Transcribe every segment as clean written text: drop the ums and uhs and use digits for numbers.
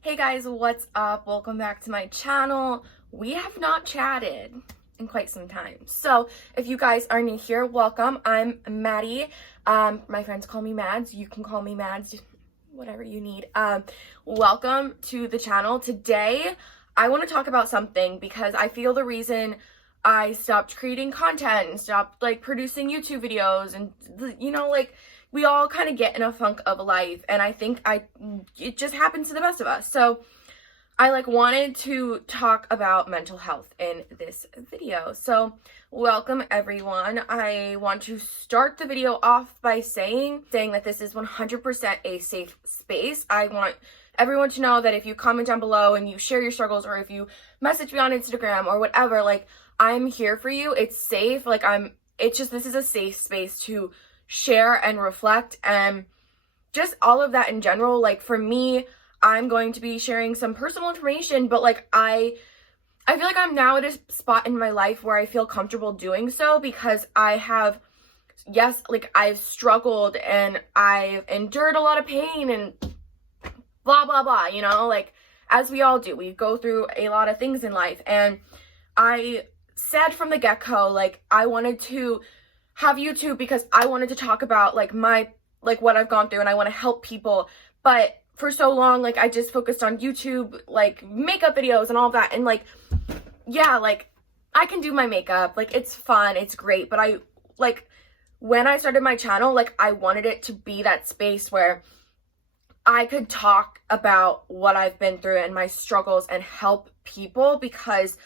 Hey guys, what's up? Welcome back to my channel. We have not chatted in quite some time. So if you guys are new here, welcome. I'm Maddie. My friends call me Mads. You can call me Mads, whatever you need. Welcome to the channel. Today, I want to talk about something because I feel the reason I stopped creating content and stopped producing YouTube videos and we all kind of get in a funk of life, and I think it just happens to the best of us. So I wanted to talk about mental health in this video. So welcome everyone. I want to start the video off by saying that this is 100% a safe space. I want everyone to know that if you comment down below and you share your struggles, or if you message me on Instagram or whatever, I'm here for you. It's safe. This is a safe space to share and reflect and just all of that in general. For me, I'm going to be sharing some personal information, but I feel like I'm now at a spot in my life where I feel comfortable doing so because I've struggled and I've endured a lot of pain and blah blah blah, as we all do. We go through a lot of things in life, and I said from the get-go, I wanted to have YouTube because I wanted to talk about what I've gone through, and I want to help people. But for so long, I just focused on YouTube, makeup videos and all of that. And I can do my makeup, it's fun, it's great. But when I started my channel, I wanted it to be that space where I could talk about what I've been through and my struggles and help people, because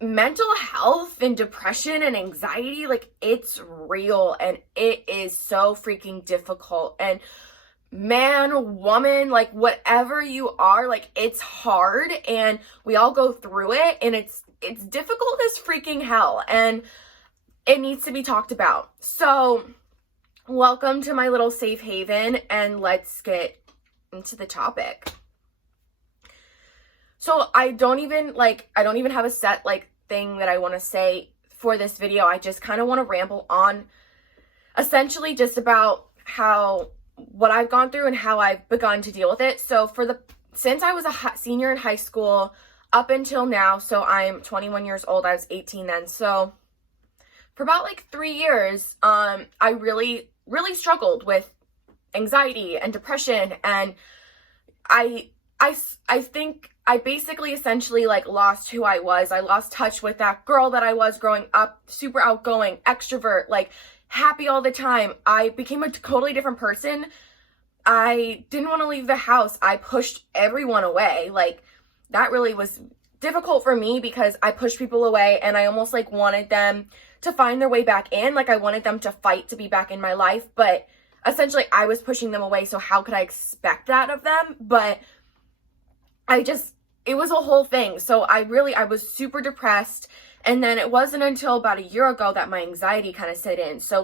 mental health and depression and anxiety, it's real and it is so freaking difficult. And man, woman, whatever you are, it's hard, and we all go through it, and it's difficult as freaking hell, and it needs to be talked about. So welcome to my little safe haven, and let's get into the topic. So I don't even have a set thing that I want to say for this video. I just kind of want to ramble on, essentially just about what I've gone through and how I've begun to deal with it. So since I was a senior in high school up until now, so I'm 21 years old. I was 18 then. So for about 3 years, I really struggled with anxiety and depression, and I think I basically essentially lost who I was. I lost touch with that girl that I was growing up, super outgoing, extrovert, happy all the time. I became a totally different person. I didn't want to leave the house. I pushed everyone away. That really was difficult for me because I pushed people away, and I almost wanted them to find their way back in. I wanted them to fight to be back in my life, but essentially I was pushing them away. So how could I expect that of them? But it was a whole thing. So I was super depressed. And then it wasn't until about a year ago that my anxiety kind of set in. So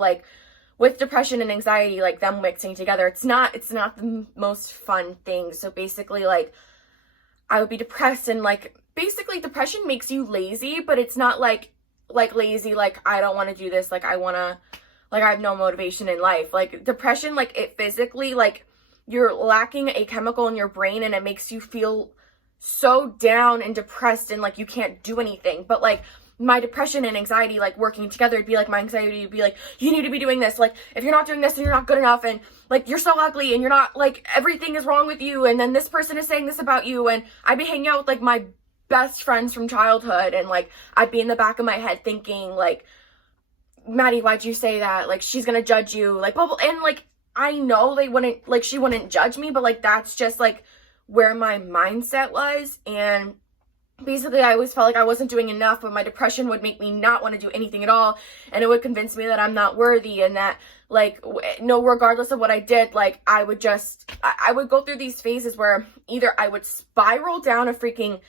with depression and anxiety, them mixing together, it's not the most fun thing. So basically I would be depressed, and basically depression makes you lazy, but it's not lazy, I don't want to do this. I have no motivation in life. Depression, it physically, you're lacking a chemical in your brain, and it makes you feel so down and depressed, and you can't do anything. But my depression and anxiety working together, it'd be my anxiety would be you need to be doing this. If you're not doing this, then you're not good enough, and you're so ugly, and you're not, everything is wrong with you, and then this person is saying this about you. And I'd be hanging out with my best friends from childhood, and I'd be in the back of my head thinking Maddie, why'd you say that? She's gonna judge you, blah, blah. And I know they wouldn't, she wouldn't judge me, but that's just where my mindset was. And basically I always felt I wasn't doing enough, but my depression would make me not want to do anything at all, and it would convince me that I'm not worthy, and that no, regardless of what I did, I would go through these phases where either I would spiral down a freaking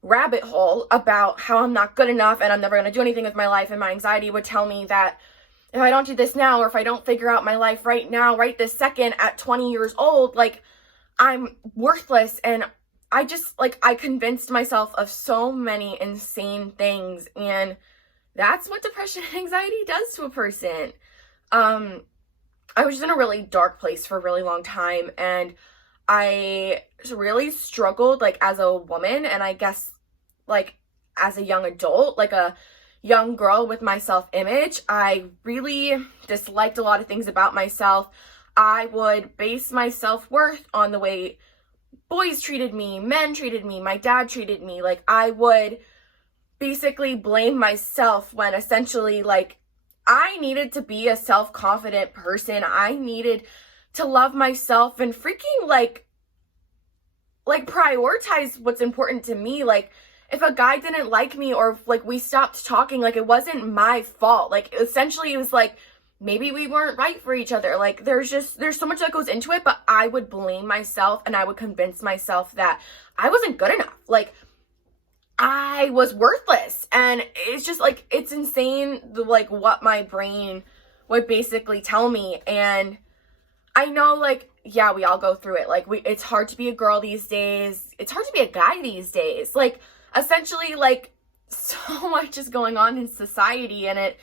rabbit hole about how I'm not good enough and I'm never going to do anything with my life, and my anxiety would tell me that if I don't do this now, or if I don't figure out my life right now, right this second at 20 years old, I'm worthless. And I convinced myself of so many insane things, and that's what depression and anxiety does to a person. I was just in a really dark place for a really long time, and I really struggled like as a woman, and I guess like as a young adult, like a young girl with my self-image. I really disliked a lot of things about myself. I would base my self-worth on the way boys treated me, men treated me, my dad treated me. Like, I would basically blame myself when essentially, like, I needed to be a self-confident person. I needed to love myself and freaking like prioritize what's important to me. Like, if a guy didn't like me, or if, like, we stopped talking, like, it wasn't my fault. Like, essentially it was like, maybe we weren't right for each other. Like, there's so much that goes into it, but I would blame myself and I would convince myself that I wasn't good enough. Like, I was worthless. And it's just like, it's insane, like, what my brain would basically tell me. And I know, like, yeah, we all go through it. Like, it's hard to be a girl these days. It's hard to be a guy these days. Like, essentially, like, so much is going on in society, and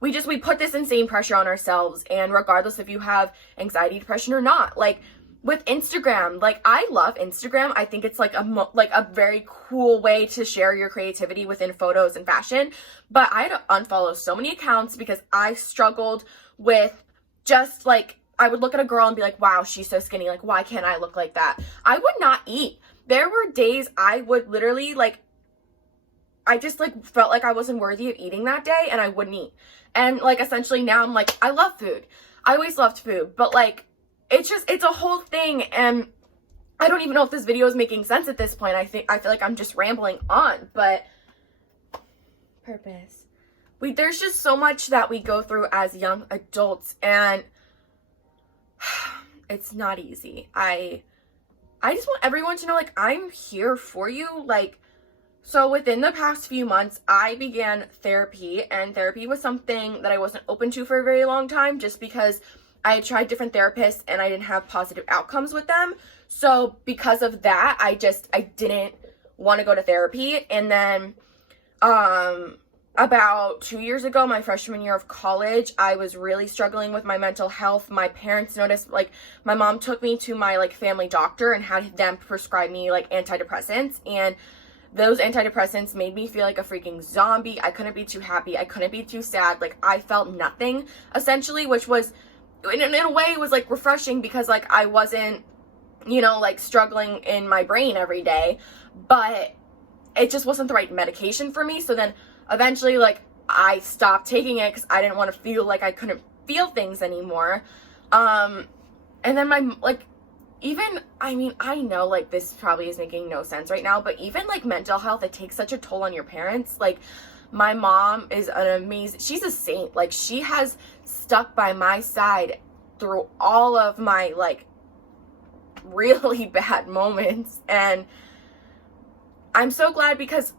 we put this insane pressure on ourselves. And regardless if you have anxiety, depression or not, like, with Instagram, like, I love Instagram. I think it's like a very cool way to share your creativity within photos and fashion. But I had to unfollow so many accounts because I struggled with just, like, I would look at a girl and be like, wow, she's so skinny. Like, why can't I look like that? I would not eat. There were days I would literally, like, I just, like, felt like I wasn't worthy of eating that day, and I wouldn't eat. And, like, essentially now I'm like, I love food. I always loved food. But, like, it's a whole thing. And I don't even know if this video is making sense at this point. I feel like I'm just rambling on. But purpose. There's just so much that we go through as young adults, and it's not easy. I just want everyone to know, like, I'm here for you. Like, so within the past few months, I began therapy, and therapy was something that I wasn't open to for a very long time, just because I had tried different therapists and I didn't have positive outcomes with them. So because of that, I didn't want to go to therapy. And then, about 2 years ago, my freshman year of college, I was really struggling with my mental health. My parents noticed, like, my mom took me to my, like, family doctor and had them prescribe me, like, antidepressants, and those antidepressants made me feel like a freaking zombie. I couldn't be too happy. I couldn't be too sad. Like, I felt nothing, essentially, which was, in a way, it was, like, refreshing because, like, I wasn't, you know, like, struggling in my brain every day, but it just wasn't the right medication for me. So then eventually, like, I stopped taking it because I didn't want to feel like I couldn't feel things anymore. And then I mean, I know, like, this probably is making no sense right now, but even, like, mental health, it takes such a toll on your parents. Like, my mom is she's a saint. Like, she has stuck by my side through all of my, like, really bad moments. And I'm so glad because,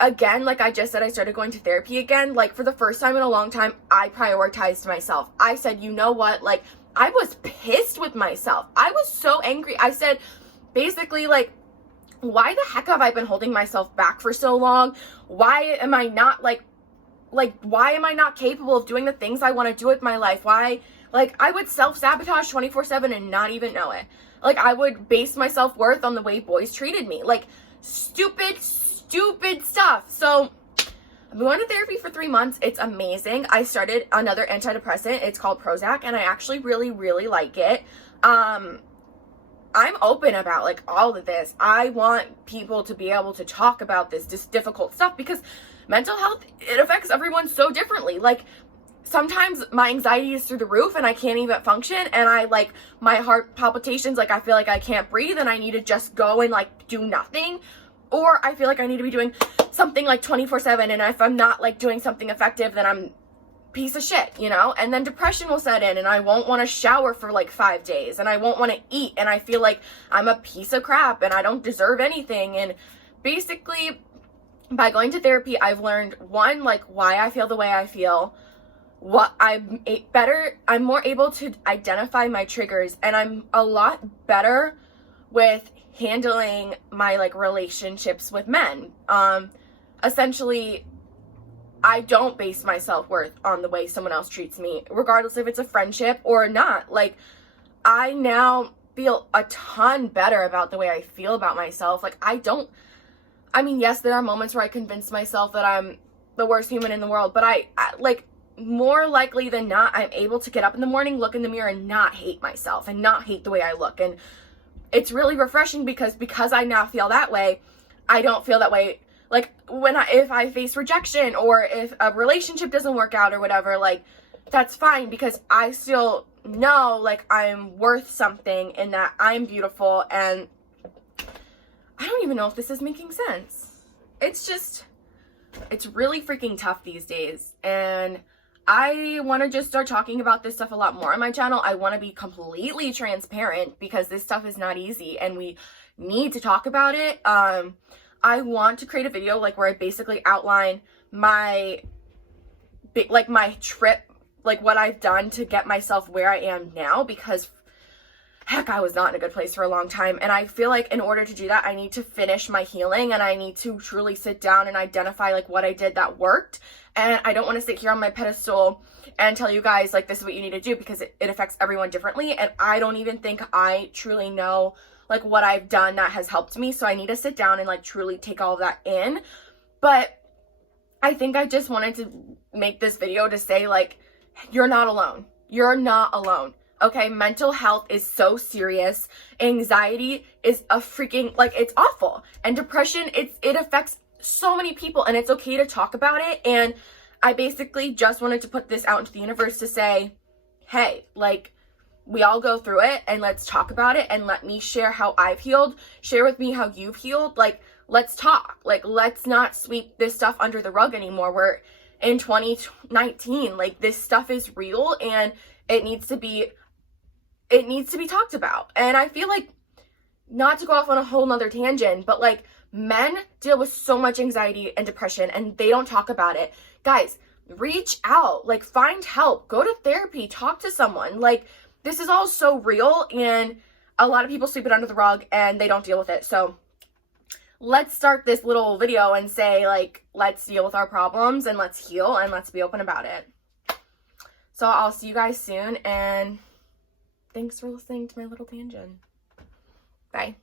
again, like I just said, I started going to therapy again. Like, for the first time in a long time, I prioritized myself. I said, you know what, like, I was pissed with myself. I was so angry. I said, basically, like, why the heck have I been holding myself back for so long? Why am I not, why am I not capable of doing the things I want to do with my life? Why, like, I would self-sabotage 24/7 and not even know it. Like, I would base my self-worth on the way boys treated me. Like, stupid stuff. So I've been going to therapy for 3 months. It's amazing. I started another antidepressant. It's called Prozac, and I actually really, really like it. I'm open about, like, all of this. I want people to be able to talk about this just difficult stuff, because mental health, it affects everyone so differently. Like, sometimes my anxiety is through the roof and I can't even function, and I, like, my heart palpitations, like, I feel like I can't breathe and I need to just go and, like, do nothing. Or I feel like I need to be doing something, like, 24/7, and if I'm not, like, doing something effective, then I'm piece of shit, you know? And then depression will set in, and I won't want to shower for, like, 5 days, and I won't want to eat, and I feel like I'm a piece of crap and I don't deserve anything. And basically, by going to therapy, I've learned, one, like, why I feel the way I feel, I'm more able to identify my triggers, and I'm a lot better with handling my, like, relationships with men. Essentially, I don't base my self-worth on the way someone else treats me, regardless if it's a friendship or not. Like, I now feel a ton better about the way I feel about myself. Like, yes, there are moments where I convince myself that I'm the worst human in the world, but I like, more likely than not, I'm able to get up in the morning, look in the mirror, and not hate myself and not hate the way I look. And it's really refreshing because I now feel that way, I don't feel that way. Like, if I face rejection or if a relationship doesn't work out or whatever, like, that's fine because I still know, like, I'm worth something and that I'm beautiful. And I don't even know if this is making sense. It's really freaking tough these days. And I want to just start talking about this stuff a lot more on my channel. I want to be completely transparent because this stuff is not easy and we need to talk about it. I want to create a video like where I basically outline my trip, like what I've done to get myself where I am now, because heck, I was not in a good place for a long time. And I feel like in order to do that, I need to finish my healing and I need to truly sit down and identify like what I did that worked. And I don't want to sit here on my pedestal and tell you guys like this is what you need to do because it affects everyone differently. And I don't even think I truly know like what I've done that has helped me. So I need to sit down and like truly take all of that in. But I think I just wanted to make this video to say like, you're not alone. You're not alone. Okay, mental health is so serious. Anxiety is a freaking, like, it's awful. And depression, it affects so many people, and it's okay to talk about it. And I basically just wanted to put this out into the universe to say, hey, like, we all go through it, and let's talk about it, and let me share how I've healed. Share with me how you've healed. Like, let's talk. Like, let's not sweep this stuff under the rug anymore. We're in 2019. Like, this stuff is real, and it needs to be talked about. And I feel like, not to go off on a whole nother tangent, but like, men deal with so much anxiety and depression and they don't talk about it. Guys, reach out, like, find help, go to therapy, talk to someone. Like, this is all so real and a lot of people sweep it under the rug and they don't deal with it. So let's start this little video and say, like, let's deal with our problems and let's heal and let's be open about it. So I'll see you guys soon, and thanks for listening to my little tangent. Bye.